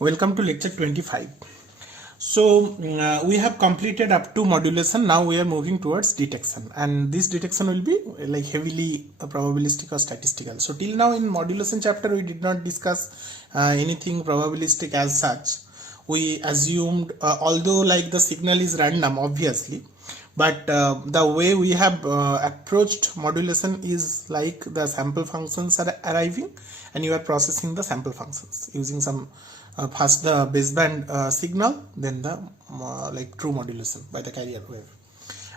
Welcome to lecture 25. So we have completed up to modulation. Now we are moving towards detection, and this detection will be like heavily probabilistic or statistical. So till now in modulation chapter we did not discuss anything probabilistic as such. We assumed although like the signal is random obviously, but the way we have approached modulation is like the sample functions are arriving and you are processing the sample functions using some first the baseband signal, then the like true modulation by the carrier wave.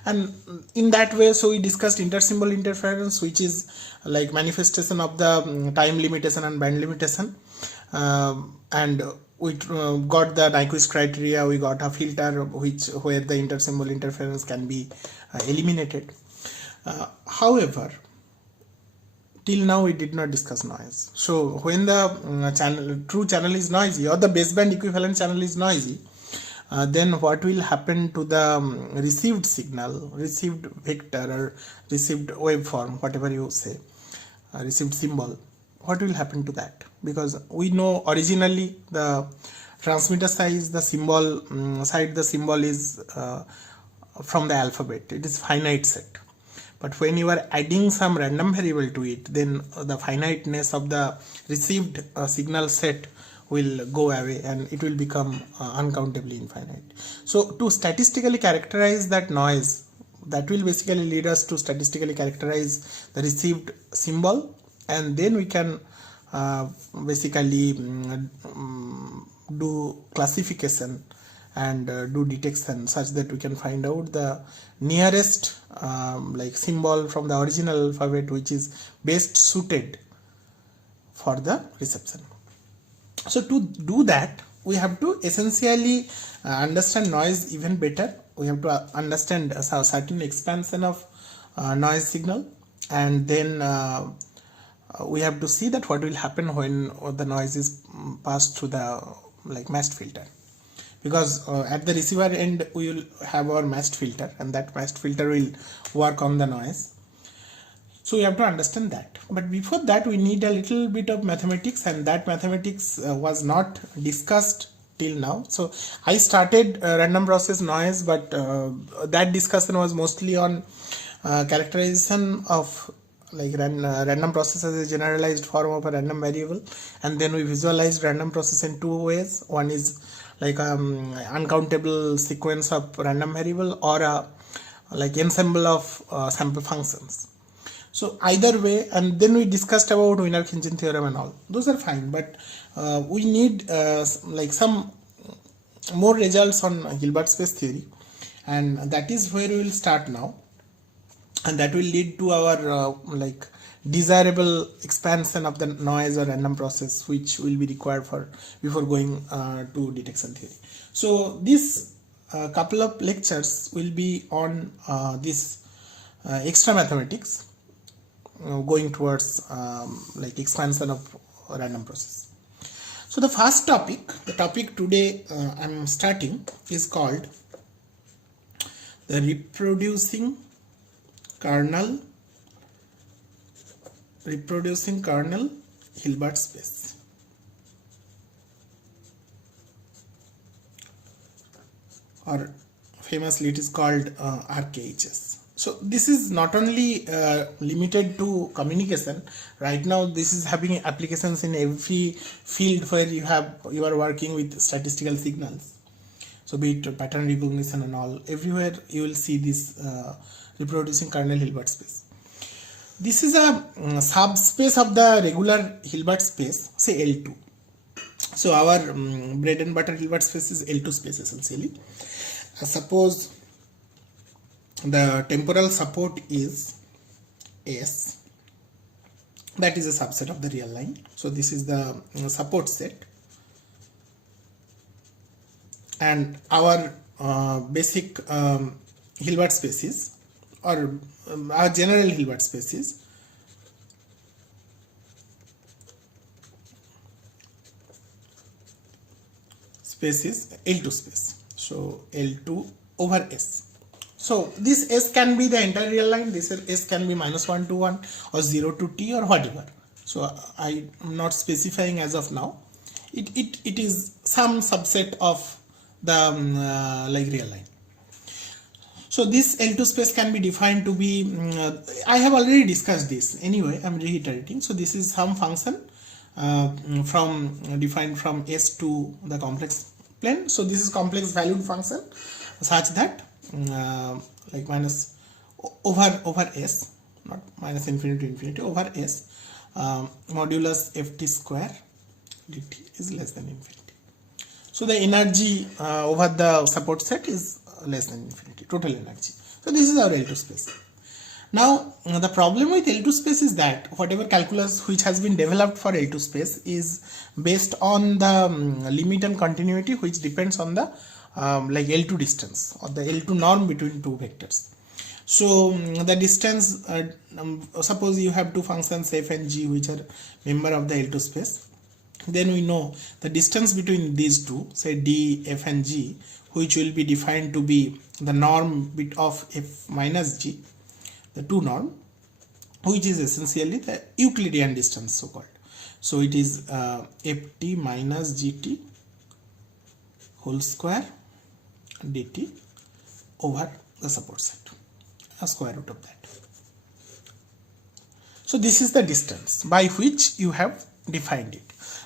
And in that way, so we discussed intersymbol interference, which is like manifestation of the time limitation and band limitation, and we got the Nyquist criteria. We got a filter where the intersymbol interference can be eliminated. However, till now we did not discuss noise. So when the true channel is noisy or the baseband equivalent channel is noisy, then what will happen to the received signal, received vector or received waveform, whatever you say, received symbol, what will happen to that? Because we know originally the transmitter size, the symbol side, the symbol is from the alphabet, it is finite set. But when you are adding some random variable to it, then the finiteness of the received signal set will go away and it will become uncountably infinite. So to statistically characterize that noise, that will basically lead us to statistically characterize the received symbol, and then we can basically do classification and do detection such that we can find out the nearest like symbol from the original alphabet which is best suited for the reception. So to do that, we have to essentially understand noise even better. We have to understand a certain expansion of noise signal, and then we have to see that what will happen when the noise is passed through the like matched filter. Because at the receiver end we will have our matched filter, and that matched filter will work on the noise. So we have to understand that. But before that we need a little bit of mathematics, and that mathematics was not discussed till now. So I started random process noise, but that discussion was mostly on characterization of like random process as a generalized form of a random variable, and then we visualized random process in two ways. One is like uncountable sequence of random variable or a like ensemble of sample functions. So either way, and then we discussed about Wiener-Khinchin theorem and all. Those are fine, but we need like some more results on Hilbert space theory, and that is where we will start now, and that will lead to our like desirable expansion of the noise or random process which will be required for before going to detection theory. So this couple of lectures will be on this extra mathematics going towards like expansion of random process. So the first topic, the topic today I'm starting, is called the reproducing kernel Hilbert space, or famously it is called RKHS. So this is not only limited to communication. Right now this is having applications in every field where you are working with statistical signals. So be it pattern recognition and all, everywhere you will see this reproducing kernel Hilbert space. This is a subspace of the regular Hilbert space, say L2. So our bread and butter Hilbert space is L2 space essentially. Suppose the temporal support is S, that is a subset of the real line. So this is the support set, and our basic Hilbert spaces, or our general Hilbert spaces, is L2 space. So L2 over S. So this S can be the entire real line, this S can be -1 to 1 or 0 to t or whatever. So I am not specifying as of now. it is some subset of the like real line. So this L2 space can be defined to be, I have already discussed this, anyway I am reiterating. So this is some function from defined from S to the complex plane. So this is complex valued function such that like minus over S, not minus infinity to infinity, over S modulus ft square dt is less than infinity. So the energy over the support set is less than infinity, total energy. So this is our L2 space. Now the problem with L2 space is that whatever calculus which has been developed for L2 space is based on the limit and continuity, which depends on the like L2 distance or the L2 norm between two vectors. So the distance, suppose you have two functions f and g which are member of the L2 space, then we know the distance between these two, say d, f and g, which will be defined to be the norm bit of f minus g, the two norm, which is essentially the Euclidean distance so called. So it is ft minus gt whole square dt over the support set, a square root of that. So this is the distance by which you have defined it.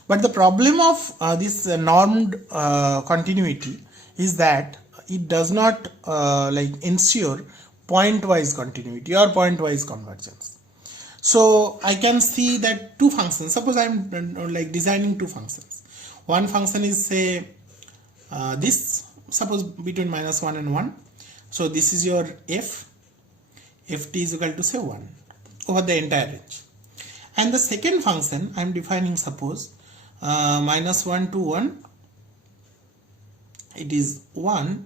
But the problem of this normed continuity is that it does not like ensure point-wise continuity or point-wise convergence. So I can see that two functions, suppose I am like designing two functions. One function is say this, suppose between minus 1 and 1. So this is your f, ft is equal to say 1 over the entire range. And the second function I am defining, suppose minus 1 to 1, it is 1,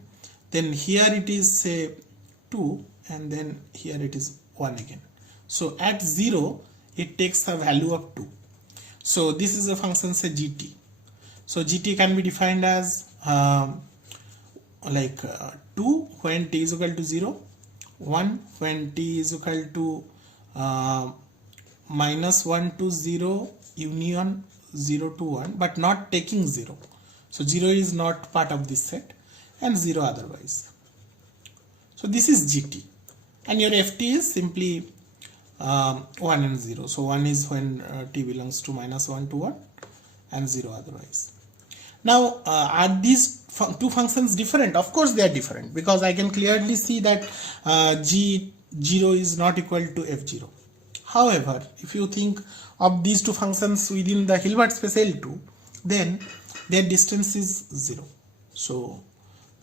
then here it is say 2, and then here it is 1 again. So at 0 it takes a value of 2. So this is a function say gt. So gt can be defined as like 2 when t is equal to 0, 1 when t is equal to minus 1 to 0 union 0 to 1, but not taking 0. So 0 is not part of this set and 0 otherwise. So this is gt, and your ft is simply 1 and 0. So 1 is when t belongs to minus 1 to 1 and 0 otherwise. Now are these two functions different? Of course they are different, because I can clearly see that g0 is not equal to f0. However, if you think of these two functions within the Hilbert space L2, then their distance is 0. So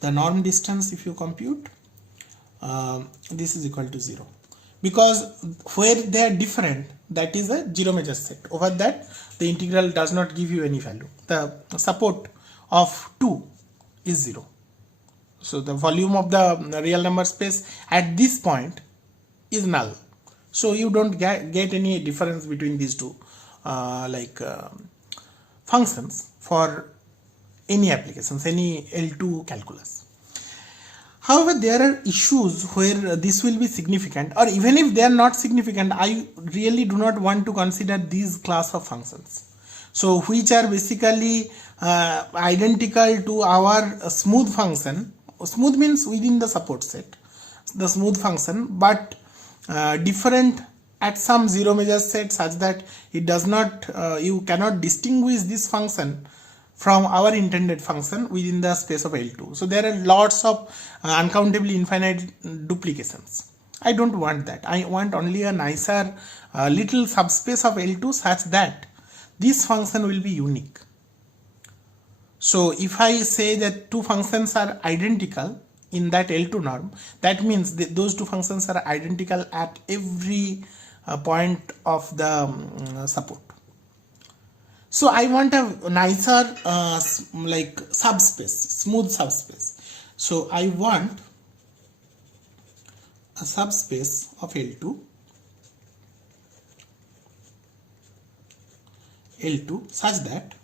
the norm distance, if you compute, this is equal to 0, because where they are different, that is a zero measure set. Over that the integral does not give you any value. The support of 2 is 0. So the volume of the real number space at this point is null. So you don't get any difference between these two functions for any applications, any L2 calculus. However, there are issues where this will be significant, or even if they are not significant, I really do not want to consider these class of functions. So which are basically identical to our smooth function. Smooth means within the support set, the smooth function, but different at some zero measure set, such that it does not, you cannot distinguish this function from our intended function within the space of L2. So there are lots of uncountably infinite duplications. I don't want that. I want only a nicer little subspace of L2 such that this function will be unique. So if I say that two functions are identical in that L2 norm, that means that those two functions are identical at every point of the support. So I want a nicer like subspace, smooth subspace. So I want a subspace of L2 such that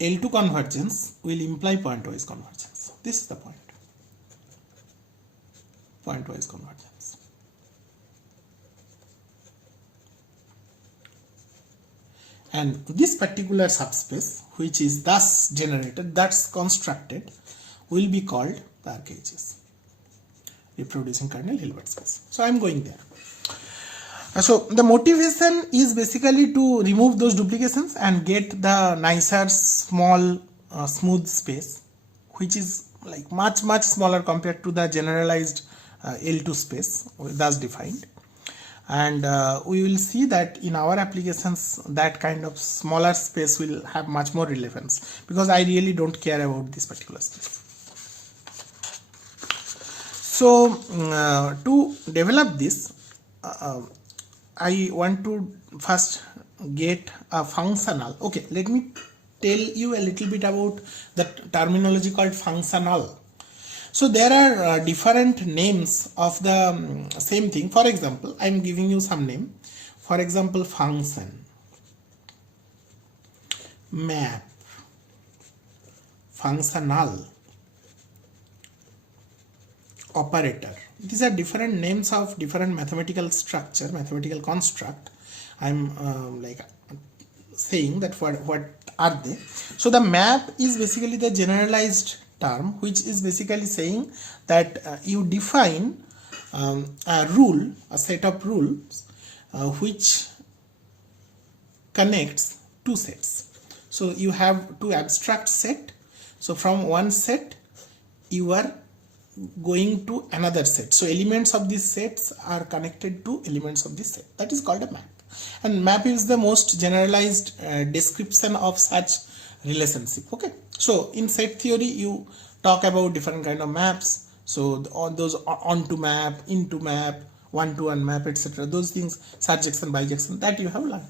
L2 convergence will imply pointwise convergence. This is the point. Pointwise convergence. and this particular subspace which is thus generated, thus constructed, will be called the RKHS, reproducing kernel Hilbert space. So I am going there. So the motivation is basically to remove those duplications and get the nicer small smooth space, which is like much smaller compared to the generalized L2 space thus defined. And we will see that in our applications that kind of smaller space will have much more relevance, because I really don't care about this particular space. So to develop this, I want to first get a functional. Okay, let me tell you a little bit about the terminology called functional. So there are different names of the same thing. For example, I am giving you some name. For example, function, map, functional, operator. These are different names of different mathematical structure, mathematical construct. I'm like saying that what are they. So the map is basically the generalized term, which is basically saying that you define a rule, a set of rules which connects two sets. So you have two abstract set. So from one set you are going to another set. So elements of these sets are connected to elements of this set. That is called a map. And map is the most generalized description of such relationship. Okay. So in set theory you talk about different kind of maps. So all those onto map, into map, one-to-one map, etc. Those things, surjection, bijection, that you have learned.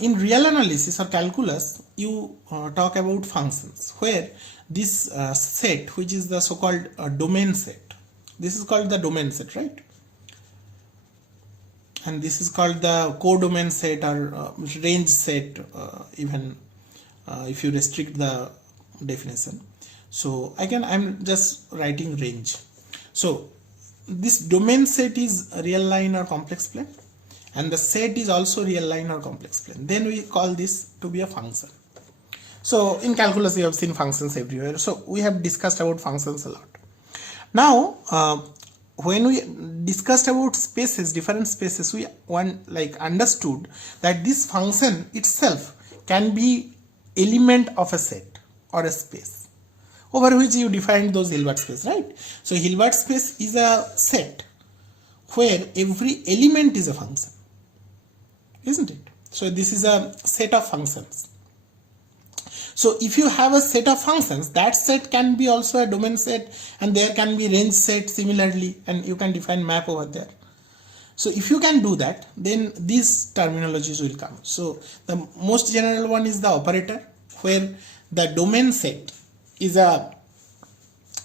In real analysis or calculus, you talk about functions, where this set, which is the so-called domain set, this is called the domain set, right? And this is called the codomain set or range set, even if you restrict the definition. So again, I'm just writing range. So this domain set is a real line or complex plane, and the set is also real line or complex plane. Then we call this to be a function. So in calculus, you have seen functions everywhere. So we have discussed about functions a lot. Now, when we discussed about spaces, different spaces, we understood that this function itself can be element of a set or a space over which you defined those Hilbert space, right? So Hilbert space is a set where every element is a function, isn't it? So this is a set of functions. So if you have a set of functions, that set can be also a domain set, and there can be range set similarly, and you can define map over there. So if you can do that, then these terminologies will come. So the most general one is the operator, where the domain set is a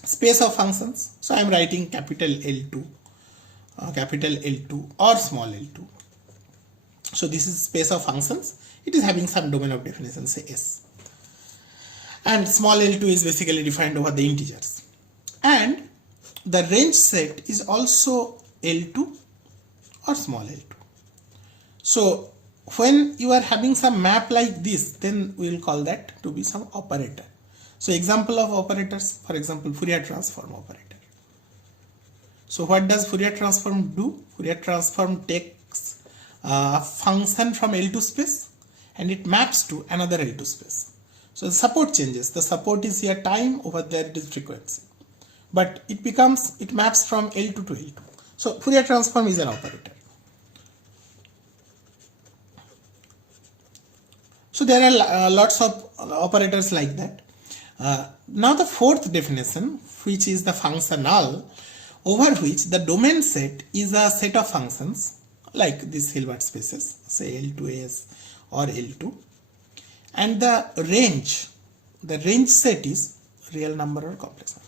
space of functions. So I am writing capital L2 or small l2. So this is space of functions. It is having some domain of definition, say S. And small l2 is basically defined over the integers. And the range set is also L2 or small l2. So when you are having some map like this, then we will call that to be some operator. So example of operators, for example, Fourier transform operator. So what does Fourier transform do? Fourier transform takes a function from L2 space and it maps to another L2 space. So the support changes. The support is here time, over there it is frequency. But it maps from L2 to L2. So Fourier transform is an operator. So there are lots of operators like that. Now the fourth definition, which is the functional, over which the domain set is a set of functions like these Hilbert spaces, say L2S or L2, and the range set is real number or complex number.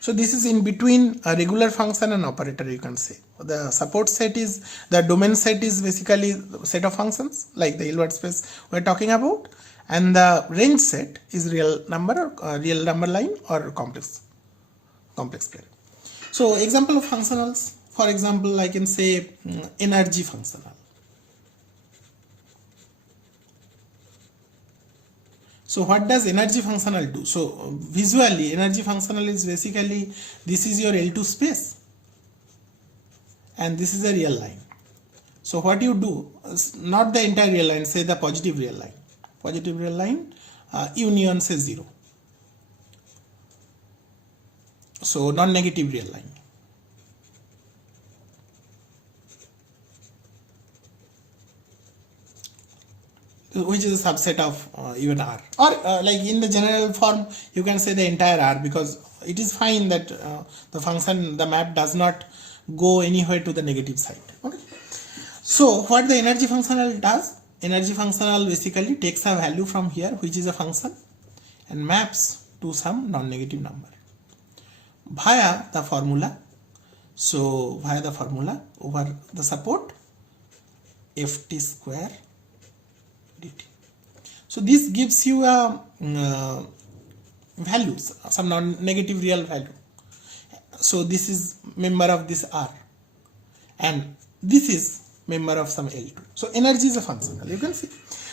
So this is in between a regular function and operator, you can say. The support set is, the domain set is basically a set of functions like the Hilbert space we are talking about, and the range set is real number or real number line or complex plane. So example of functionals, for example, I can say energy functional. So what does energy functional do? So visually energy functional is basically, this is your L2 space and this is a real line. So what you do, not the entire real line, say the positive real line, union say 0. So non-negative real line. Which is a subset of even R, or like in the general form you can say the entire R, because it is fine that the function, the map does not go anywhere to the negative side. Okay. So what the energy functional does, energy functional basically takes a value from here which is a function and maps to some non-negative number via the formula. So via the formula over the support ft square dt. So this gives you a values, some non-negative real value. So this is member of this R and this is member of some L2. So energy is a functional, you can see.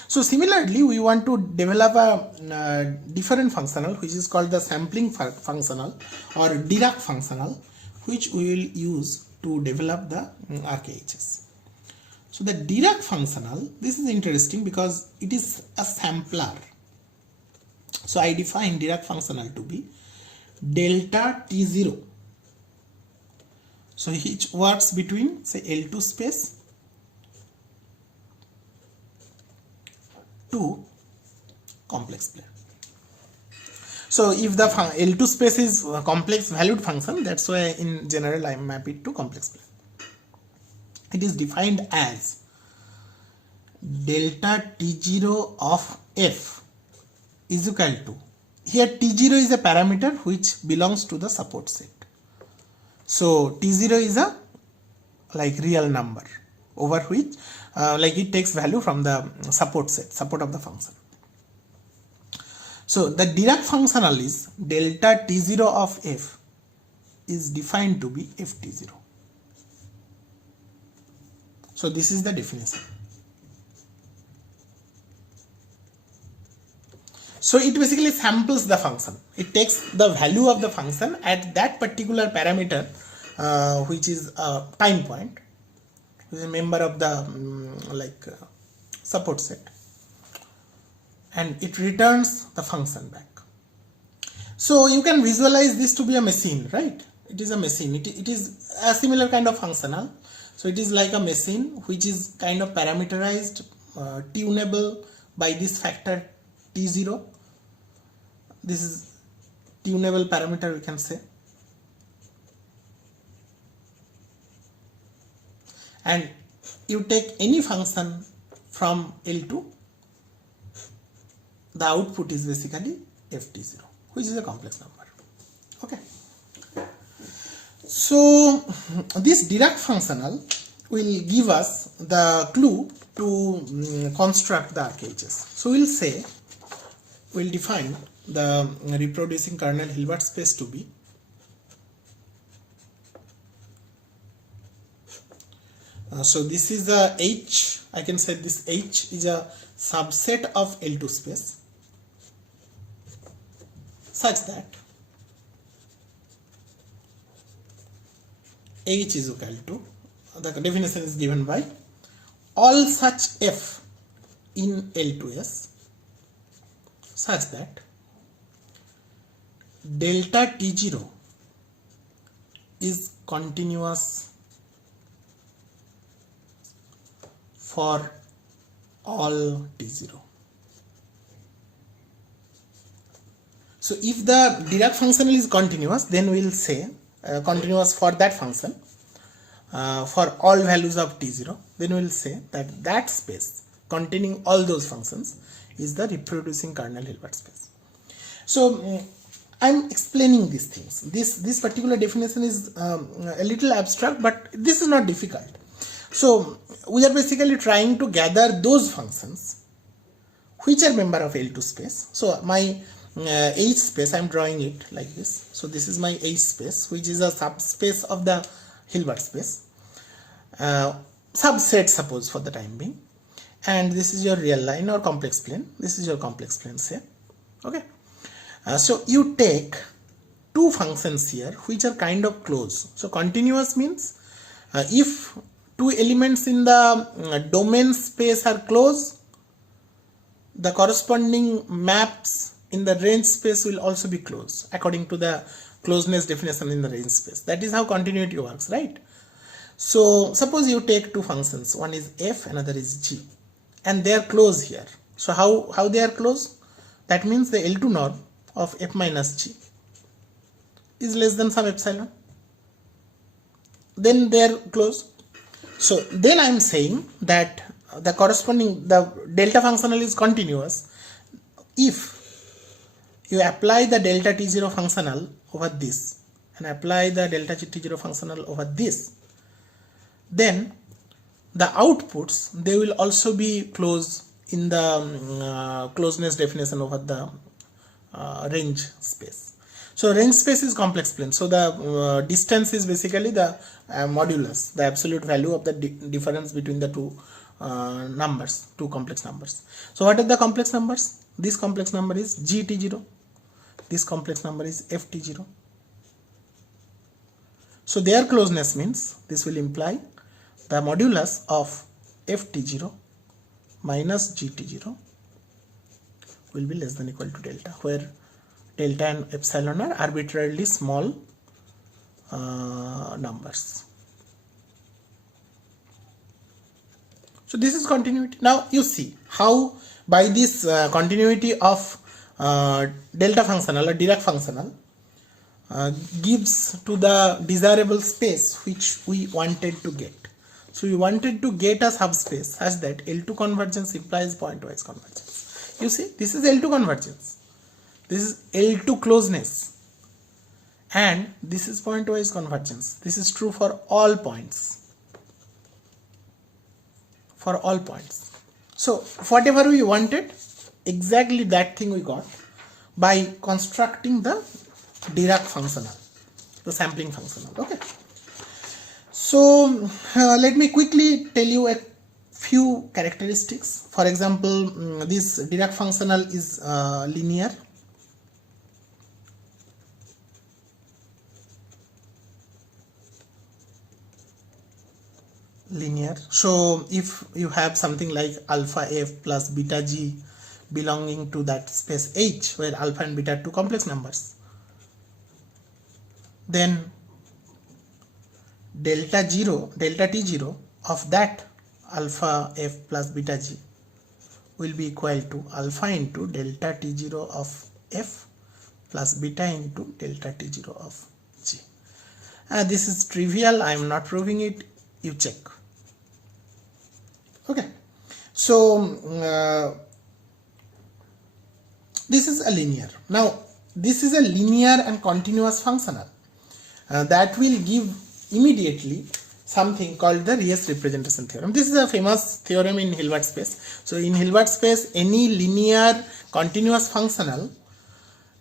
So similarly we want to develop a different functional which is called the sampling functional or Dirac functional, which we will use to develop the RKHS. So the Dirac functional, this is interesting because it is a sampler. So I define Dirac functional to be delta T0. So which works between say L2 space to complex plane. So if the L2 space is a complex valued function, that's why in general I map it to complex plane. It is defined as delta T0 of f is equal to, here T0 is a parameter which belongs to the support set. So T0 is a like real number over which like it takes value from the support set, support of the function. So the Dirac functional is delta T0 of f is defined to be ft0. So this is the definition. So it basically samples the function. It takes the value of the function at that particular parameter which is a time point, which is a member of the support set, and it returns the function back. So you can visualize this to be a machine, right? It is a machine. It is a similar kind of functional. So it is like a machine which is kind of parameterized, tunable by this factor T0. This is tunable parameter, we can say. And you take any function from L2, the output is basically ft0, which is a complex number. Okay. So this Dirac functional will give us the clue to construct the RKHS. So we'll define the reproducing kernel Hilbert space to be so this is a H, I can say this H is a subset of L2 space such that H is equal to, the definition is given by all such F in L2S such that delta T0 is continuous for all T0. So if the Dirac functional is continuous, then we will say continuous for that function for all values of T0, then we will say that that space containing all those functions is the reproducing kernel Hilbert space. So I'm explaining these things. This particular definition is a little abstract, but this is not difficult. So we are basically trying to gather those functions which are member of L2 space. So my H space, I'm drawing it like this. So this is my H space, which is a subspace of the Hilbert space, subset suppose for the time being, and this is your real line or complex plane. This is your complex plane, say, Okay, so you take two functions here which are kind of close. So continuous means if two elements in the domain space are close, the corresponding maps in the range space will also be close according to the closeness definition in the range space. That is how continuity works, right? So suppose you take two functions, one is f, another is g, and they are close here. So how they are close? That means the L2 norm of f minus g is less than some epsilon. Then they are close. So then I am saying that the corresponding, the delta functional is continuous if you apply the delta t0 functional over this and apply the delta t0 functional over this, then the outputs, they will also be close in the closeness definition over the range space. So range space is complex plane. So the distance is basically the modulus, the absolute value of the difference between the two numbers, two complex numbers. So what are the complex numbers? This complex number is gt0. This complex number is ft0. So their closeness means this will imply the modulus of ft0 minus gt0 will be less than or equal to delta, where delta and epsilon are arbitrarily small numbers. So this is continuity. Now you see how by this continuity of delta functional or Dirac functional gives to the desirable space which we wanted to get. So we wanted to get a subspace such that L2 convergence implies pointwise convergence. You see, this is L2 convergence, this is L2 closeness, and this is pointwise convergence. This is true for all points. For all points. So whatever we wanted, exactly that thing we got by constructing the Dirac functional, the sampling functional. Okay. So let me quickly tell you a few characteristics. For example, this Dirac functional is linear. Linear. So if you have something like alpha f plus beta g belonging to that space H, where alpha and beta are two complex numbers, then delta t0 of that alpha f plus beta g will be equal to alpha into delta t0 of f plus beta into delta t0 of g. This is trivial, I am not proving it, you check. Okay, so this is a linear. Now this is a linear and continuous functional that will give immediately something called the Ries representation theorem. This is a famous theorem in Hilbert space. So in Hilbert space, any linear continuous functional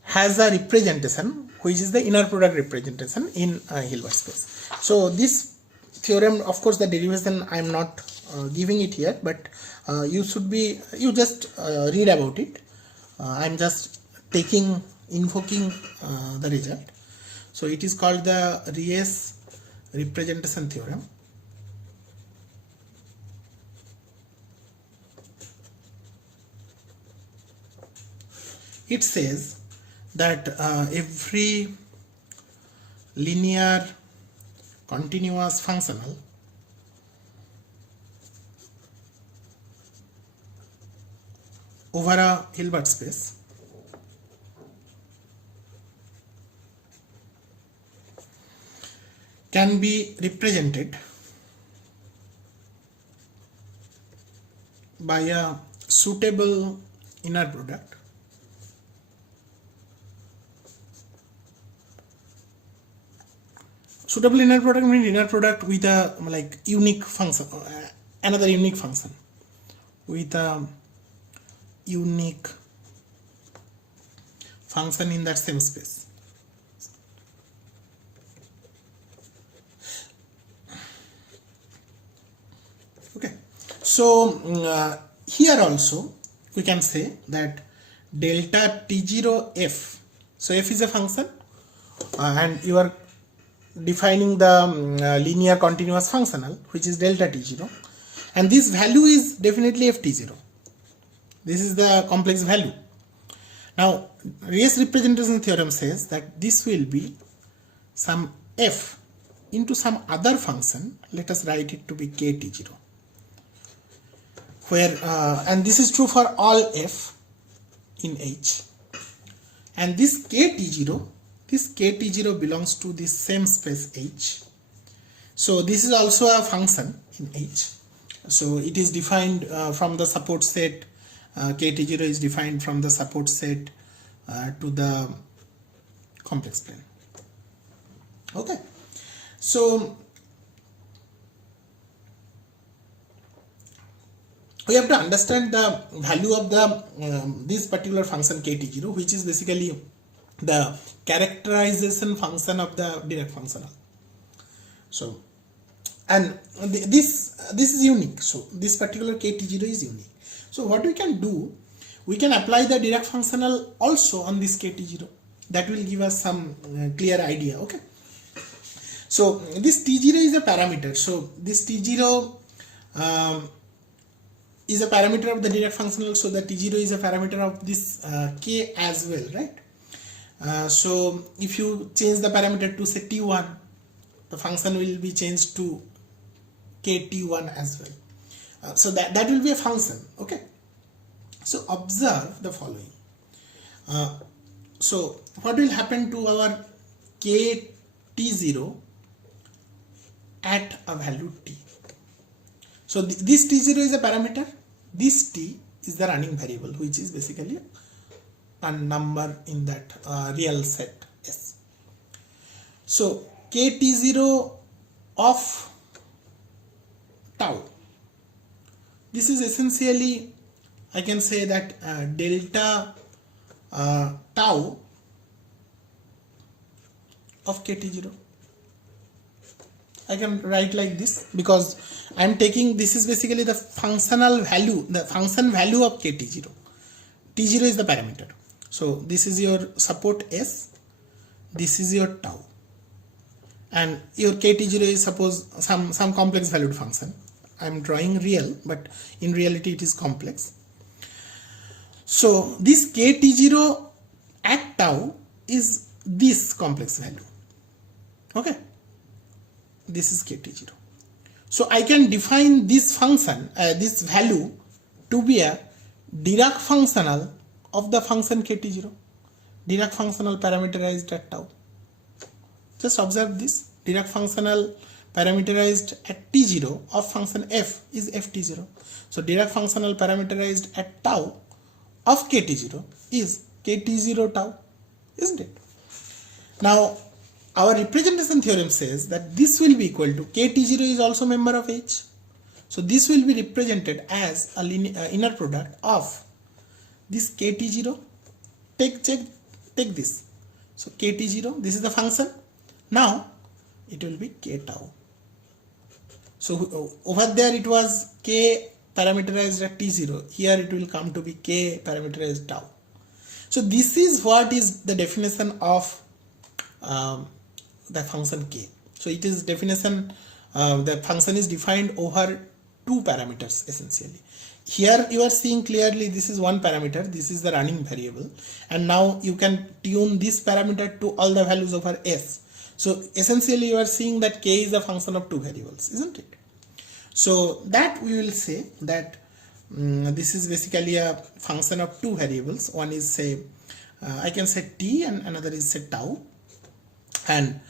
has a representation which is the inner product representation in Hilbert space. So this theorem, of course the derivation I am not giving it here, but you just read about it. I am just invoking the result. So it is called the Ries representation theorem. It says that every linear continuous functional over a Hilbert space can be represented by a suitable inner product Suitable inner product means inner product with a like unique function, another unique function with a unique function in that same space. Okay, so here also we can say that delta T0 f. So f is a function and you are defining the linear continuous functional which is delta T0, and this value is definitely ft0. This is the complex value. Now Reyes representation theorem says that this will be some f into some other function. Let us write it to be kt0, where and this is true for all f in H, and this kt0 belongs to this same space H. So this is also a function in H. So it is defined from the support set. kt0 is defined from the support set to the complex plane. Okay, so we have to understand the value of the this particular function kt0, which is basically the characterization function of the Dirac functional. So, and this is unique. So this particular kt0 is unique. So what we can do, we can apply the Dirac functional also on this kt0. That will give us some clear idea. Okay. So this t0 is a parameter. So this t0 is a parameter of the Dirac functional. So the t0 is a parameter of this k as well, right? So if you change the parameter to say t1, the function will be changed to kt1 as well. So that will be a function. Okay. So observe the following. So what will happen to our kt0 at a value t? So this t0 is a parameter. This t is the running variable, which is basically a number in that real set S. So kt0 of tau, this is essentially, I can say that delta tau of kt0. I can write like this because I am taking, this is basically the functional value, the function value of kt0. t0 is the parameter. So this is your support S, this is your tau, and your kt0 is suppose some complex valued function. I am drawing real, but in reality it is complex. So this kt0 at tau is this complex value. Okay, this is kt0. So I can define this function, this value to be a Dirac functional of the function kt0, Dirac functional parameterized at tau. Just observe this, Dirac functional parameterized at t0 of function f is ft0. So Dirac functional parameterized at tau of kt0 is kt0 tau, isn't it? Now our representation theorem says that this will be equal to kt0 is also member of H. So this will be represented as a linear inner product of this kt0. Take this. So kt0, this is the function. Now it will be k tau. So over there it was k parameterized at t0. Here it will come to be k parameterized tau. So this is what is the definition of the function k. So it is definition, the function is defined over two parameters essentially. Here you are seeing clearly this is one parameter, this is the running variable, and now you can tune this parameter to all the values over S. So essentially you are seeing that k is a function of two variables, isn't it? So that we will say that this is basically a function of two variables. One is say I can say t and another is say tau, and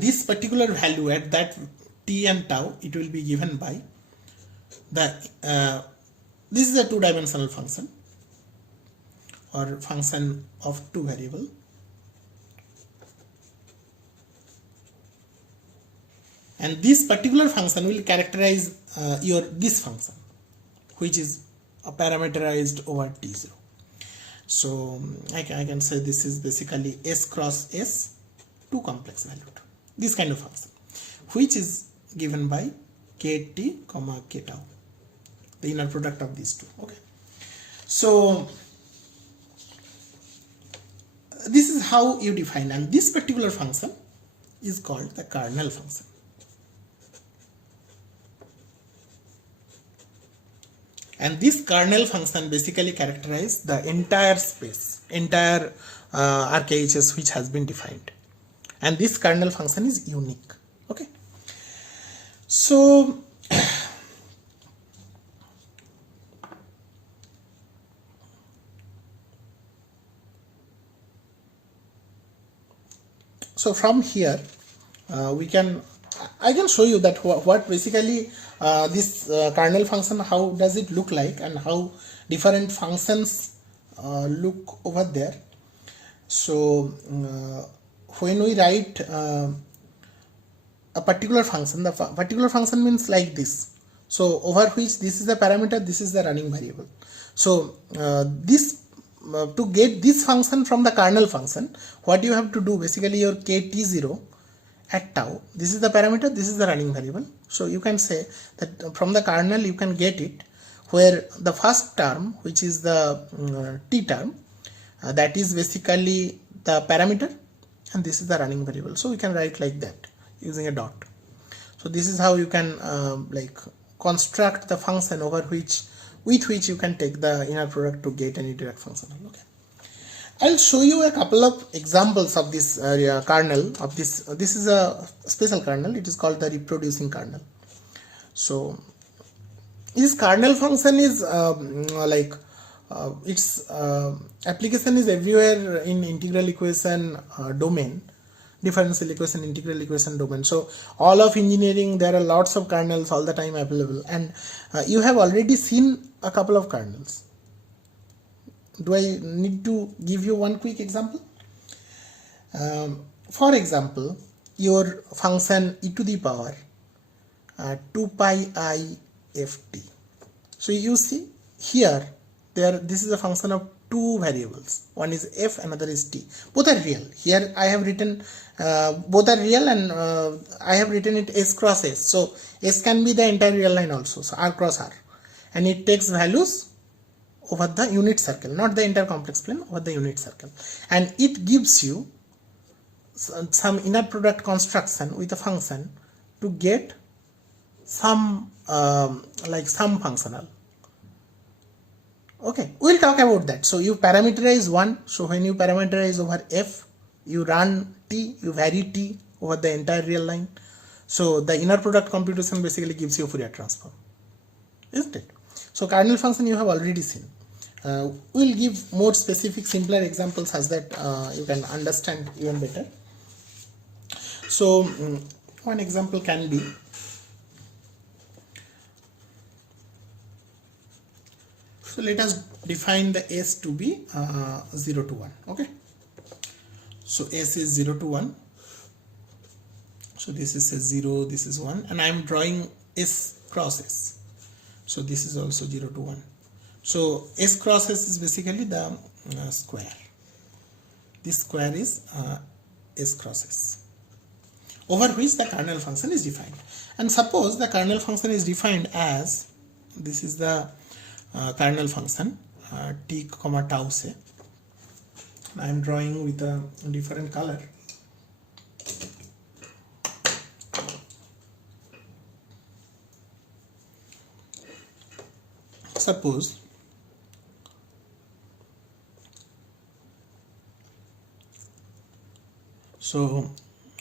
this particular value at that t and tau, it will be given by the this is a two-dimensional function or function of two variable, and this particular function will characterize your this function, which is a parameterized over t0. So I can say this is basically S cross S, two complex valued, this kind of function, which is given by kt comma k tau, the inner product of these two. Okay, so this is how you define, and this particular function is called the kernel function. And this kernel function basically characterizes the entire space, entire RKHS which has been defined. And this kernel function is unique. Okay. So from here I can show you that what basically this kernel function, how does it look like, and how different functions look over there. So when we write a particular function, the particular function means like this. So over which this is the parameter, this is the running variable. So to get this function from the kernel function, what you have to do, basically your kt0 at tau, this is the parameter, this is the running variable. So you can say that from the kernel you can get it, where the first term, which is the t term, that is basically the parameter, and this is the running variable. So we can write like that using a dot. So this is how you can like construct the function with which you can take the inner product to get any direct function. Okay. I'll show you a couple of examples of this kernel of this. This is a special kernel. It is called the reproducing kernel. So this kernel function is its application is everywhere in integral equation domain, differential equation, integral equation domain. So all of engineering, there are lots of kernels all the time available, and you have already seen a couple of kernels. Do I need to give you one quick example? For example, your function e to the power 2 pi I ft. So you see here, this is a function of two variables. One is f, another is t. Both are real. Here I have written both are real, and I have written it s cross s. So s can be the entire real line also. So r cross r, and it takes values over the unit circle, not the entire complex plane, over the unit circle, and it gives you some inner product construction with a function to get some like some functional. Okay, we'll talk about that. So you parameterize 1. So when you parameterize over f, you run t, you vary t over the entire real line. So the inner product computation basically gives you Fourier transform, isn't it? So kernel function you have already seen. We'll give more specific, simpler examples as that you can understand even better. So one example can be, so let us define the s to be 0 to 1. Okay, so s is 0 to 1. So this is a 0, this is 1, and I am drawing s cross s. So this is also 0 to 1. So s cross s is basically the square. This square is s cross s, over which the kernel function is defined. And suppose the kernel function is defined as, this is the kernel function t comma tau say. I am drawing with a different color.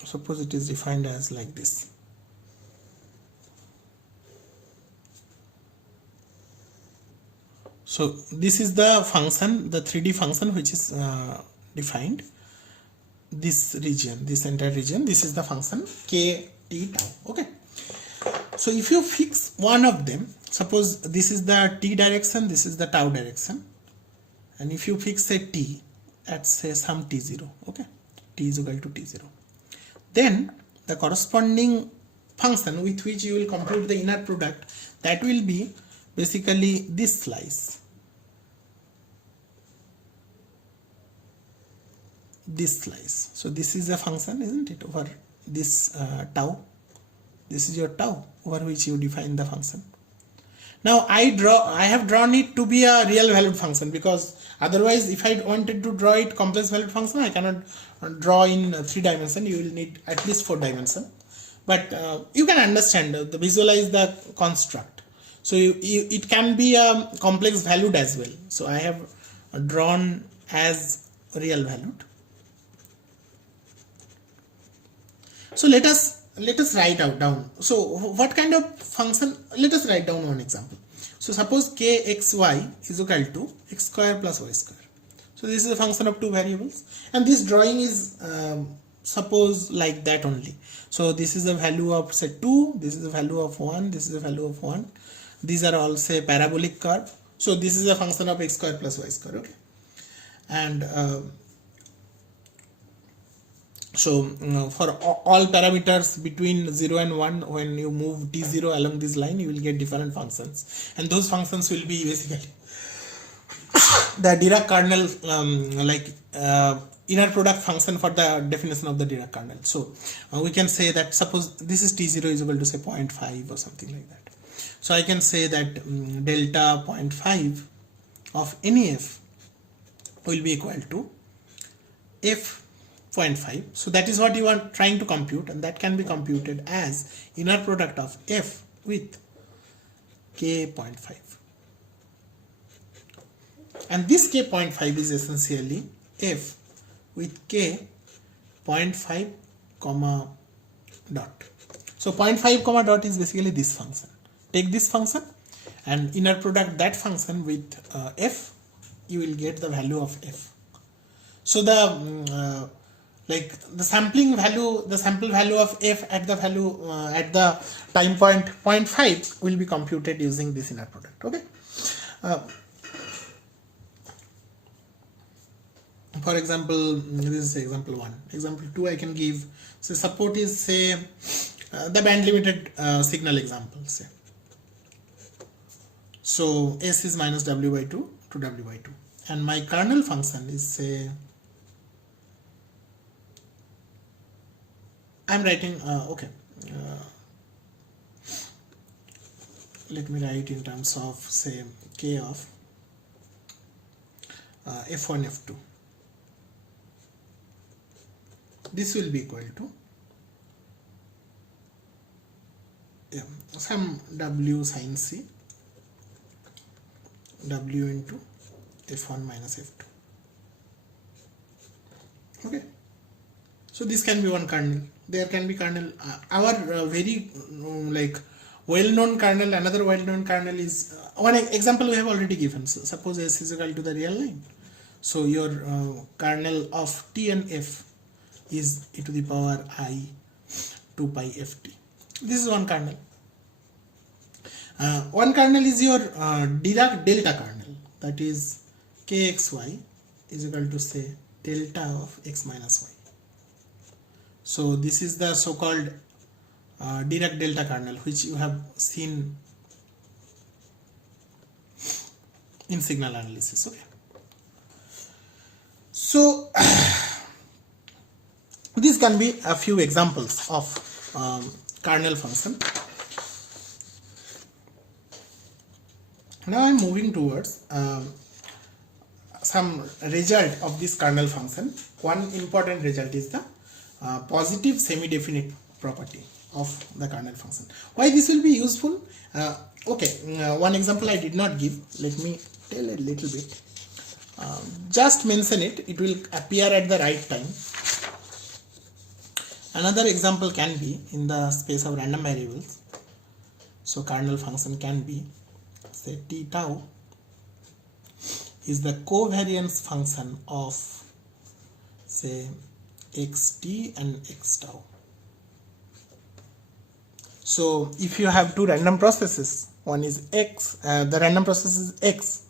Suppose it is defined as like this. So this is the function, the 3D function which is defined. This region, this entire region, this is the function k t tau. Okay. So if you fix one of them, suppose this is the t direction, this is the tau direction, and if you fix a t at say some t0, okay, t is equal to t0, then the corresponding function with which you will compute the inner product, that will be basically this slice, this slice. So this is a function, isn't it, over this tau. This is your tau over which you define the function. Now I have drawn it to be a real valued function, because otherwise if I wanted to draw it complex valued function, I cannot draw in 3 dimension. You will need at least 4 dimension. But you can understand the visualize the construct. So it can be a complex valued as well. So I have drawn as real valued. So let us write out down. So what kind of function? Let us write down one example. So suppose kxy is equal to x square plus y square. So this is a function of 2 variables, and this drawing is suppose like that only. So this is the value of say 2, this is the value of 1, this is the value of 1. These are all say parabolic curve. So this is a function of x square plus y square. Okay, and so for all parameters between 0 and 1, when you move t0 along this line, you will get different functions, and those functions will be basically the Dirac kernel, inner product function for the definition of the Dirac kernel. So we can say that suppose this is t0 is equal to say 0.5 or something like that. So I can say that delta 0.5 of any f will be equal to f 0.5. So that is what you are trying to compute, and that can be computed as inner product of f with k 0.5. And this k 0.5 is essentially f with k 0.5 comma dot. So 0.5 comma dot is basically this function. Take this function and inner product that function with f, you will get the value of f. So the the sample value of f at the value at the time point 0.5 will be computed using this inner product. Okay. For example, this is example 1. Example 2 I can give. So support is say the band limited signal example. Say. So s is minus w by 2 to w by 2, and my kernel function is say, I'm writing okay. Let me write in terms of say k of f1 f2. This will be equal to some w sin c w into f1 minus f2. Okay. So this can be one kernel. There can be kernel. Our very well-known kernel. Another well-known kernel is one example we have already given. So suppose s is equal to the real line. So your kernel of t and f is e to the power I 2 pi ft. This is one kernel. One kernel is your Dirac delta kernel, that is kxy is equal to say delta of x minus y. So this is the so-called Dirac delta kernel, which you have seen in signal analysis. Okay. So these can be a few examples of kernel function. Now I am moving towards some result of this kernel function. One important result is the positive semi-definite property of the kernel function. Why this will be useful? One example I did not give. Let me tell a little bit. Just mention it. It will appear at the right time. Another example can be in the space of random variables. So kernel function can be say t tau is the covariance function of say xt and x tau. So if you have two random processes, one is x, the random process is x.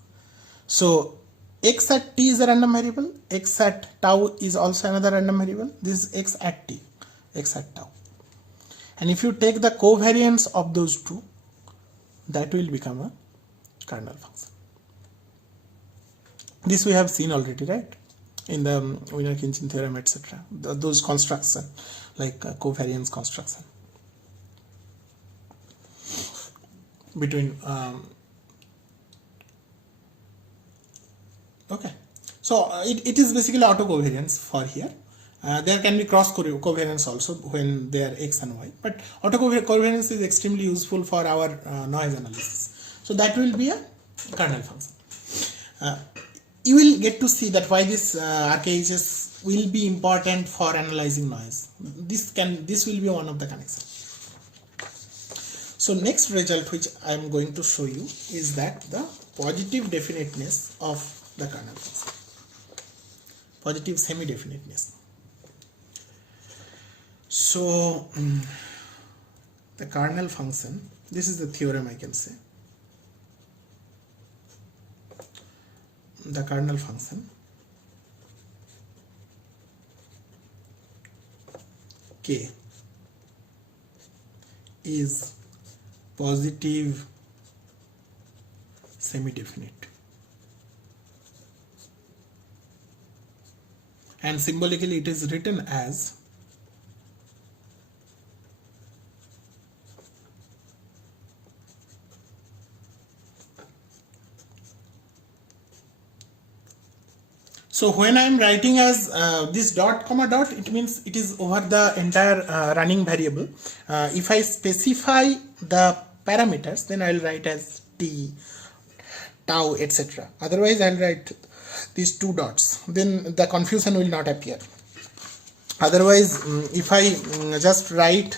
So x at t is a random variable, x at tau is also another random variable. This is x at t, x at tau. And if you take the covariance of those two, that will become a kernel function. This we have seen already, right? In the Wiener-Khinchin theorem, etc. Those construction, like covariance construction between Okay, so it is basically auto covariance for here. There can be cross covariance also when they are x and y, but auto covariance is extremely useful for our noise analysis. So that will be a kernel function. You will get to see that why this RKHS will be important for analyzing noise. This will be one of the connections. So next result which I am going to show you is that the positive definiteness of the kernel function, positive semi-definiteness. So the kernel function, this is the theorem I can say. The kernel function K is positive semi-definite, and symbolically it is written as so when I am writing as this dot comma dot, it means it is over the entire running variable. If I specify the parameters, then I will write as t, tau, etc. Otherwise I will write these two dots, then the confusion will not appear. Otherwise if I just write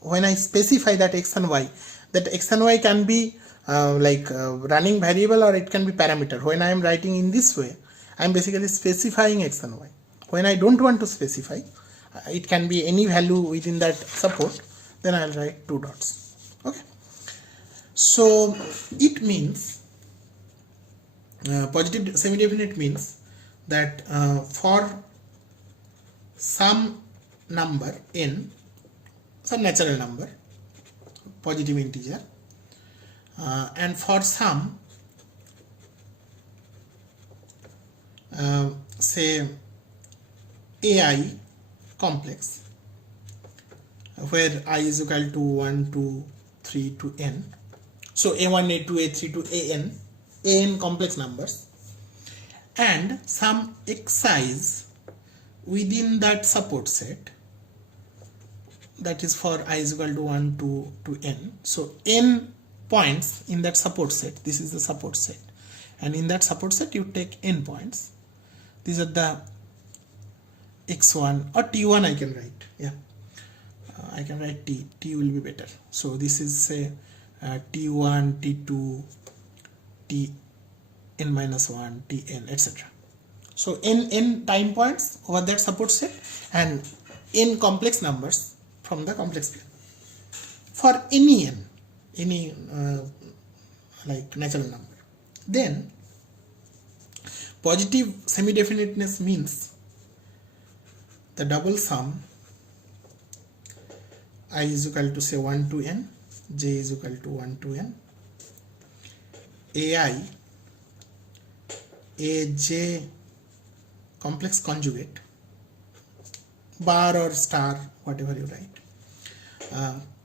when I specify that x and y, that x and y can be running variable or it can be parameter. When I am writing in this way, I am basically specifying x and y. When I don't want to specify, it can be any value within that support, then I will write two dots. Okay, so it means positive semi-definite means that for some number n, some natural number, positive integer, and for some say AI complex, where I is equal to 1, 2, 3 to n. So a1, a2, a3 to an complex numbers, and some xi's within that support set, that is for I is equal to 1, 2 to n. So n points in that support set, this is the support set, and in that support set you take n points. These are the x1 or t1 I can write. Yeah, I can write t will be better. So this is say t1, t2, tn minus 1, tn, etc. So n time points over that support set and n complex numbers from the complex plane for any n, any like natural number. Then positive semi-definiteness means the double sum I is equal to say 1 to n, j is equal to 1 to n, ai, aj complex conjugate, bar or star, whatever you write,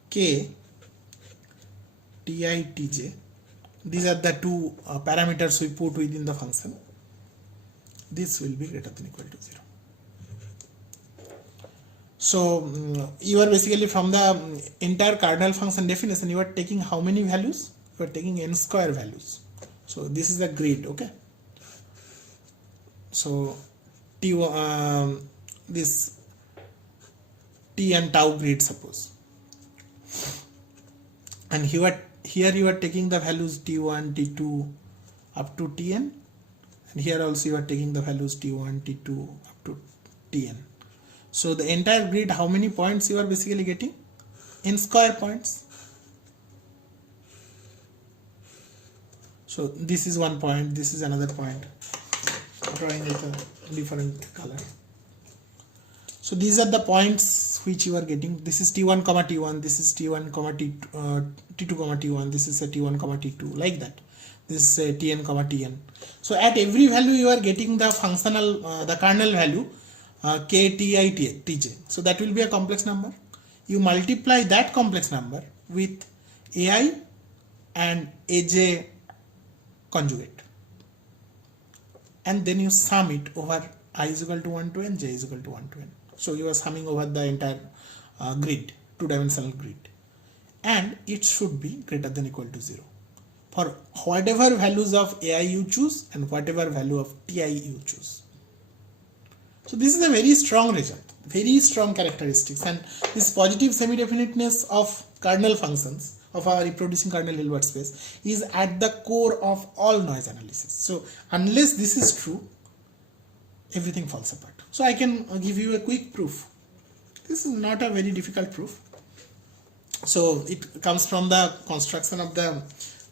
k, ti, tj. These are the two parameters we put within the function. This will be greater than equal to 0. So you are basically from the entire cardinal function definition, you are taking how many values? You are taking n square values. So this is the grid. Okay, so t this t and tau grid suppose, and here you are taking the values t1, t2 up to tn, and here also you are taking the values t1, t2 up to tn. So the entire grid, how many points you are basically getting? N square points. So this is one point, this is another point, drawing with a different color. So these are the points which you are getting. This is t1 comma t1, this is t1 comma t2 comma t1, this is a t1 comma t2, like that. This is a tn comma tn. So at every value you are getting the functional, the kernel value k, ti, tj. So that will be a complex number. You multiply that complex number with ai and aj conjugate. and then you sum it over I is equal to 1 to n, j is equal to 1 to n. So you are summing over the entire grid, two-dimensional grid, and it should be greater than equal to 0 for whatever values of ai you choose and whatever value of ti you choose. So this is a very strong result, very strong characteristics, and this positive semi-definiteness of kernel functions of our reproducing kernel Hilbert space is at the core of all noise analysis. So unless this is true, everything falls apart. So I can give you a quick proof. This is not a very difficult proof. So it comes from the construction of the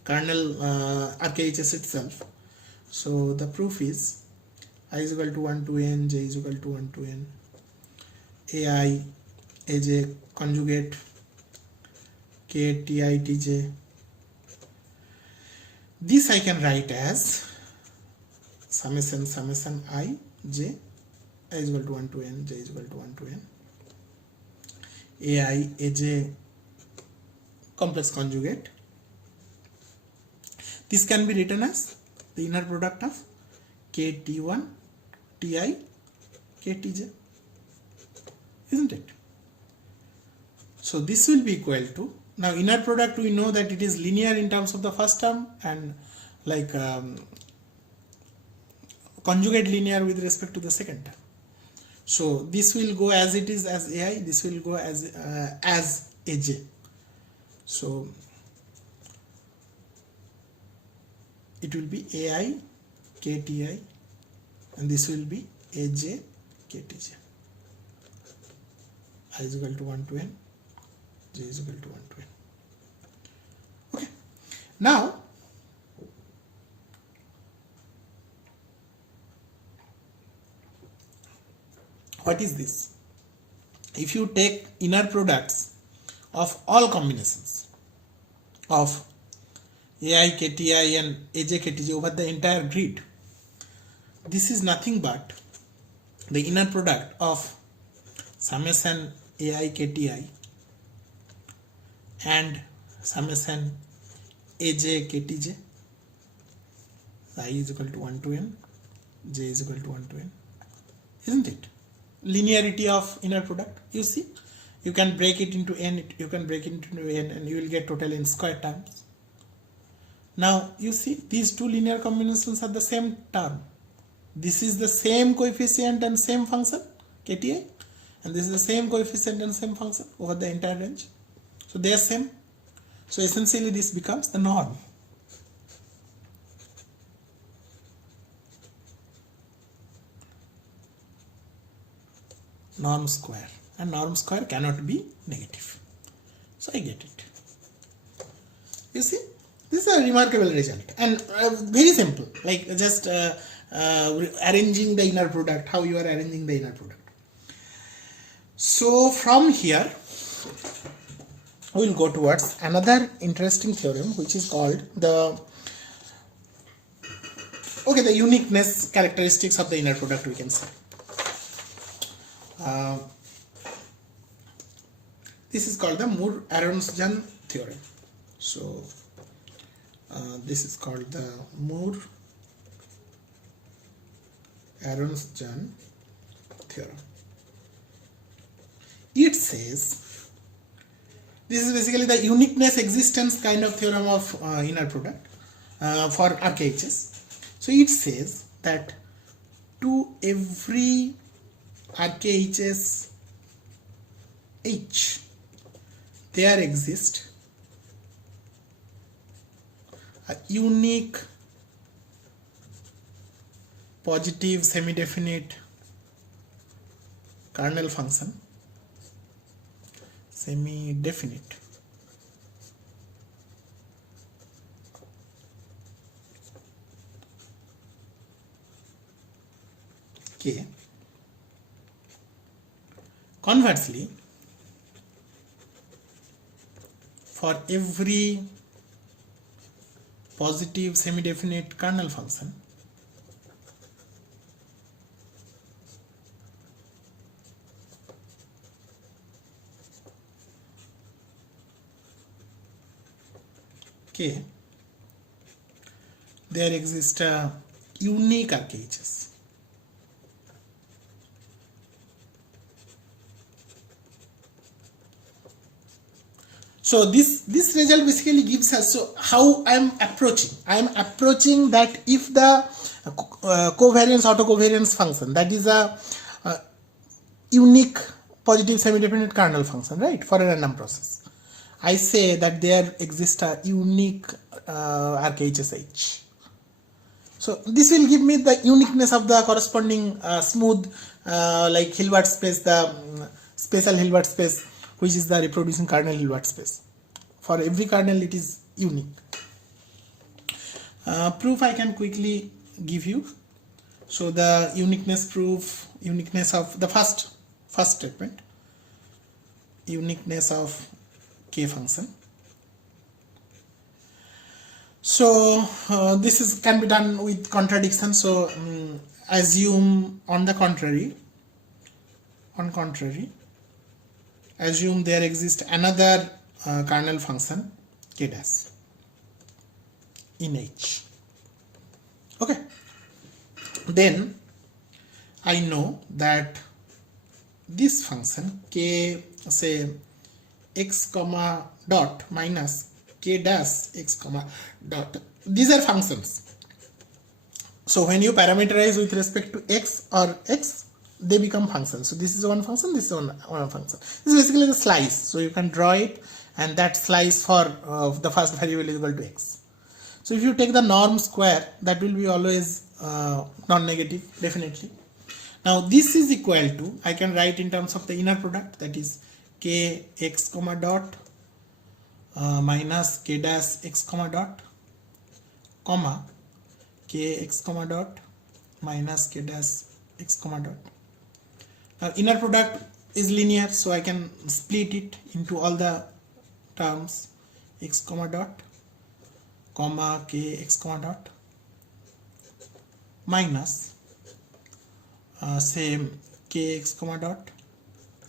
kernel RKHS itself. So the proof is I is equal to 1 to n, j is equal to 1 to n, ai, aj conjugate, k, ti, tj. This I can write as summation I, j, I is equal to 1 to n, j is equal to 1 to n, ai, aj complex conjugate. This can be written as the inner product of kt1, ti, ktj, isn't it? So this will be equal to, now inner product we know that it is linear in terms of the first term and like conjugate linear with respect to the second term. So this will go as it is as ai, this will go as aj. So it will be ai kti and this will be aj ktj. I is equal to 1 to n, j is equal to 1 to n. Okay. Now what is this? If you take inner products of all combinations of ai kti and aj ktj over the entire grid, this is nothing but the inner product of summation ai kti and summation aj ktj. I is equal to 1 to n, j is equal to 1 to n, isn't it? Linearity of inner product, you see, you can break it into n, you can break it into n, and you will get total n square terms. Now you see these two linear combinations are the same term. This is the same coefficient and same function kti, and this is the same coefficient and same function over the entire range. So they are same. So essentially this becomes the norm. Norm square, and norm square cannot be negative. So I get it. You see, this is a remarkable result and very simple, like just arranging the inner product, how you are arranging the inner product. So from here we will go towards another interesting theorem which is called the uniqueness characteristics of the inner product, we can say. This is called the Moore-Aronsjan theorem. So this is called the Moore-Aronsjan theorem. It says, this is basically the uniqueness existence kind of theorem of inner product for RKHS. So it says that to every RKHS H there exists a unique positive semi-definite kernel function, semi-definite, K. Conversely, for every positive semi-definite kernel function, K, there exists a unique RKHS. So this result basically gives us, so how I am approaching that if the covariance autocovariance function, that is a unique positive semi-definite kernel function, right, for a random process, I say that there exists a unique RKHS H. So this will give me the uniqueness of the corresponding smooth like Hilbert space, the spatial Hilbert space, which is the reproducing kernel Hilbert space. For every kernel it is unique. Proof I can quickly give you. So the uniqueness proof, uniqueness of the first statement, uniqueness of K function. So this can be done with contradiction. So assume on contrary, assume there exists another kernel function K dash in H. Okay, then I know that this function K, say x comma dot minus K dash x comma dot, these are functions. So when you parameterize with respect to x or x, they become functions. So this is one function, this is one function. This is basically the slice. So you can draw it, and that slice for the first variable is equal to x. So if you take the norm square, that will be always non-negative, definitely. Now this is equal to, I can write in terms of the inner product, that is k x comma dot minus k dash x comma dot comma k x comma dot minus k dash x comma dot. Now inner product is linear, so I can split it into all the terms, x comma dot comma k x comma dot minus say k x comma dot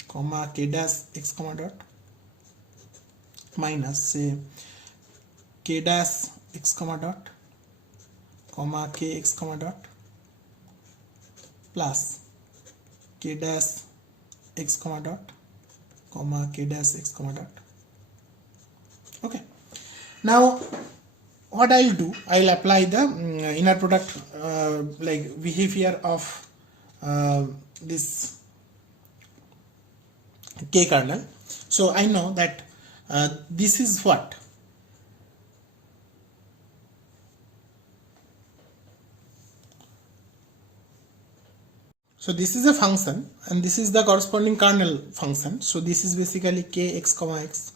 comma k dash x comma dot minus say k dash x comma dot comma k x comma dot plus k dash x comma dot comma k dash x comma dot. Okay, now what I'll do, I'll apply the inner product like behavior of this K kernel. So I know that this is what? So this is a function and this is the corresponding kernel function. So this is basically k x comma x.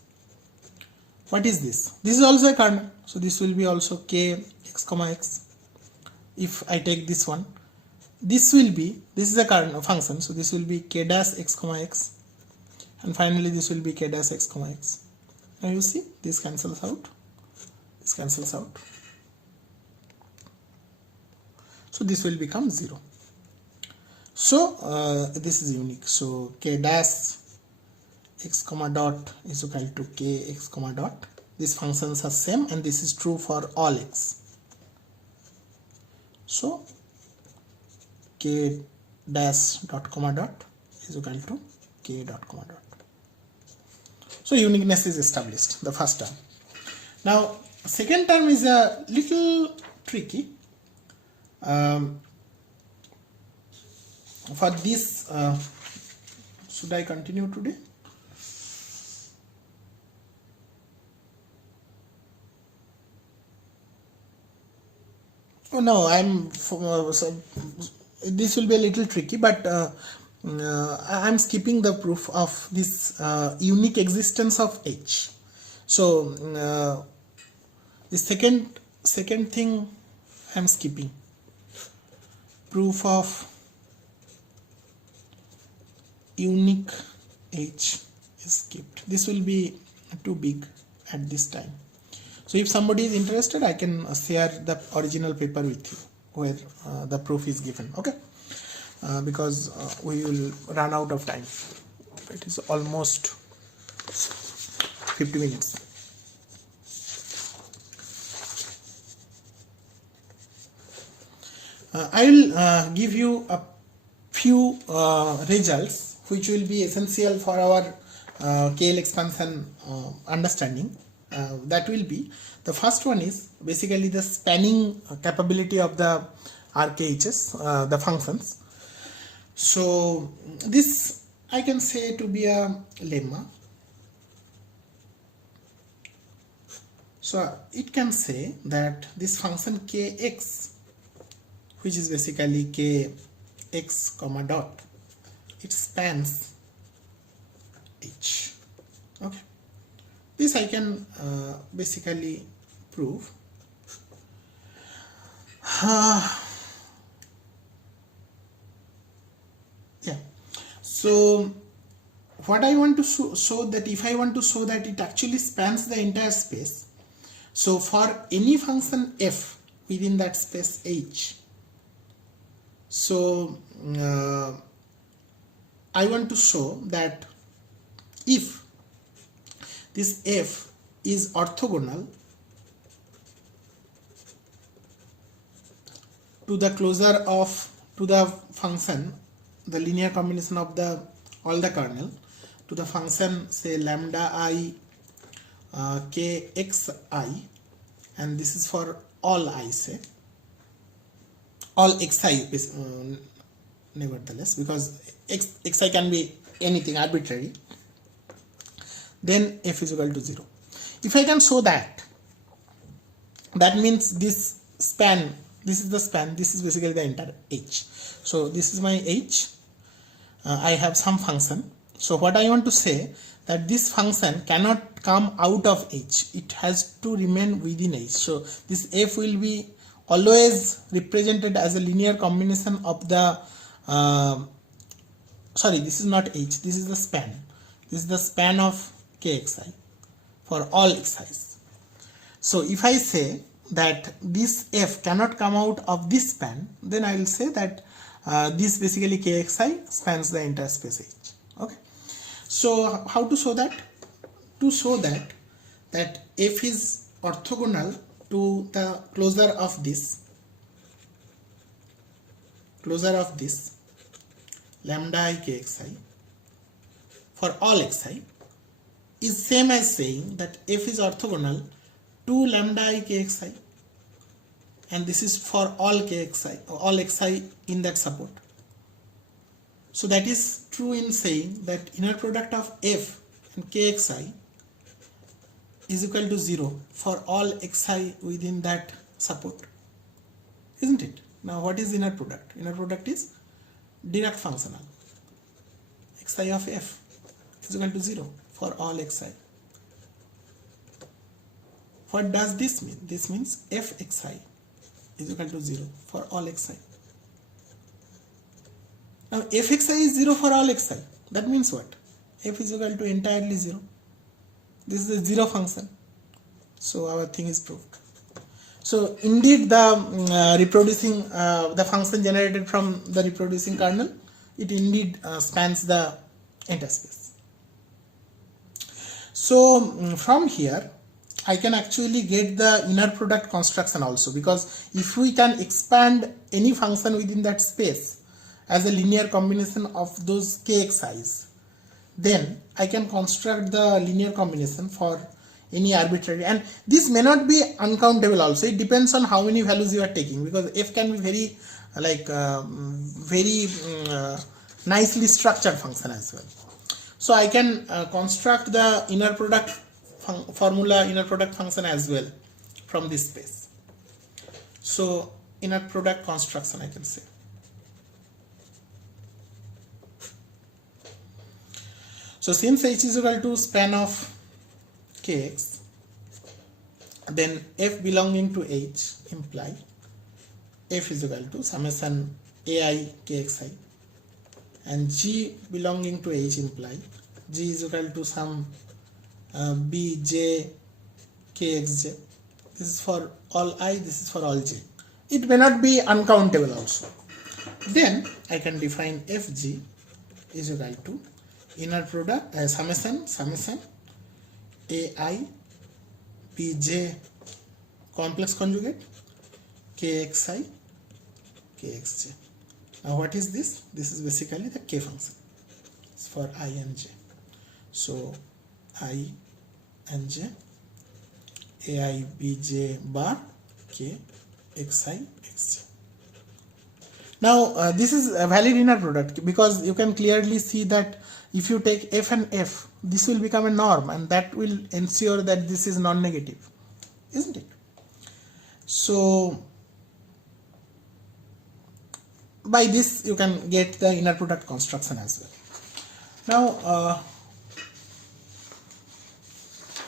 What is this? This is also a kernel. So this will be also k x comma x. If I take this one, this is a kernel function. So this will be k dash x comma x. And finally this will be k dash x comma x. Now you see, this cancels out. This cancels out. So this will become 0. So this is unique. So k dash x comma dot is equal to k x comma dot. These functions are same and this is true for all x. So k dash dot comma dot is equal to k dot comma dot. So uniqueness is established, the first term. Now second term is a little tricky. For this, should I continue today? Oh no, so this will be a little tricky, but I'm skipping the proof of this unique existence of H. So the second thing I'm skipping, proof of unique H is skipped. This will be too big at this time. So if somebody is interested, I can share the original paper with you where the proof is given. Okay, because we will run out of time. It is almost 50 minutes. I will give you a few results which will be essential for our KL expansion understanding. That will be, the first one is basically the spanning capability of the RKHS, the functions. So this I can say to be a lemma. So it can say that this function kx, which is basically kx comma dot, it spans h. Okay, this I can basically prove. Yeah, so what I want to show that if I want to show that it actually spans the entire space, so for any function f within that space h, so I want to show that if this f is orthogonal to the closure of to the function, the linear combination of the all the kernel, to the function say lambda I kxi, and this is for all I, say all xi nevertheless, because xi can be anything arbitrary, then f is equal to 0. If I can show that, that means this span, this is the span, this is basically the entire h. So this is my h, I have some function. So what I want to say, that this function cannot come out of h, it has to remain within h. So this f will be always represented as a linear combination of the sorry, this is not h, this is the span, this is the span of kxi for all xi's. So if I say that this f cannot come out of this span, then I will say that this basically kxi spans the entire space h. Okay, so how to show that? To show that f is orthogonal to the closure of this lambda I kxi for all xi is same as saying that f is orthogonal to lambda I kxi, and this is for all kxi, all xi in that support. So that is true in saying that inner product of f and kxi is equal to 0 for all xi within that support, isn't it? Now what is inner product? Inner product is direct functional. Xi of f is equal to 0 for all xi. What does this mean? This means fxi is equal to 0 for all xi. Now fxi is 0 for all xi. That means what? F is equal to entirely 0. This is a 0 function. So our thing is proved. So indeed the reproducing the function generated from the reproducing kernel, it indeed spans the entire space. So from here I can actually get the inner product construction also, because if we can expand any function within that space as a linear combination of those kxi's, then I can construct the linear combination for any arbitrary, and this may not be uncountable also. It depends on how many values you are taking, because f can be very nicely structured function as well. So I can construct the inner product formula, inner product function as well from this space. So inner product construction I can say. So since h is equal to span of kx, then f belonging to h imply f is equal to summation ai kxi, and g belonging to h imply g is equal to some bj kxj. This is for all I, this is for all j. It may not be uncountable also. Then I can define fg is equal to inner product summation ai bj complex conjugate kxi kxj. Now what is this? This is basically the k function. It's for I and j. So I and j, ai bj bar k xi xj. Now this is a valid inner product because you can clearly see that if you take f and f, this will become a norm, and that will ensure that this is non-negative, isn't it? So by this you can get the inner product construction as well. Now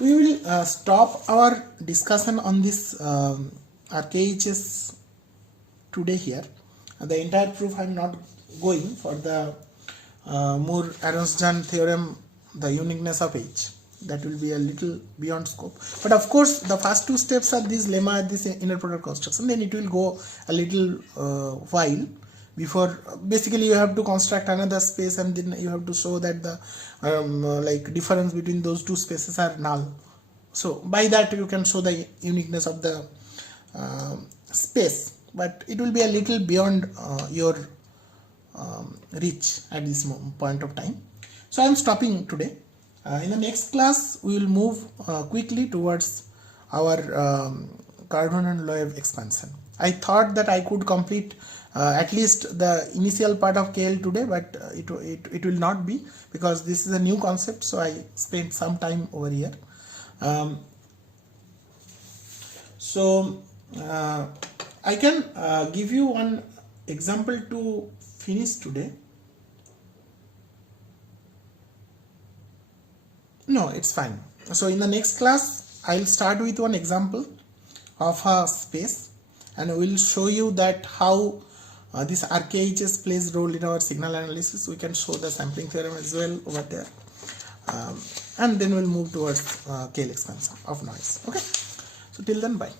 we will stop our discussion on this RKHS today here. The entire proof I am not going for the Moore-Aronsjan theorem, the uniqueness of H. That will be a little beyond scope. But of course, the first two steps are this lemma, this inner product construction. Then it will go a little while before. Basically, you have to construct another space, and then you have to show that the like difference between those two spaces are null. So by that you can show the uniqueness of the space. But it will be a little beyond your reach at this point of time. So I am stopping today. In the next class we will move quickly towards our Cardinal-Loewe expansion. I thought that I could complete at least the initial part of KL today, but it will not be, because this is a new concept, so I spent some time over here. I can give you one example to finish today. No, it's fine. So in the next class, I'll start with one example of a space, and we'll show you that how this RKHS plays role in our signal analysis. We can show the sampling theorem as well over there, and then we'll move towards KL expansion of noise. Okay. So till then, bye.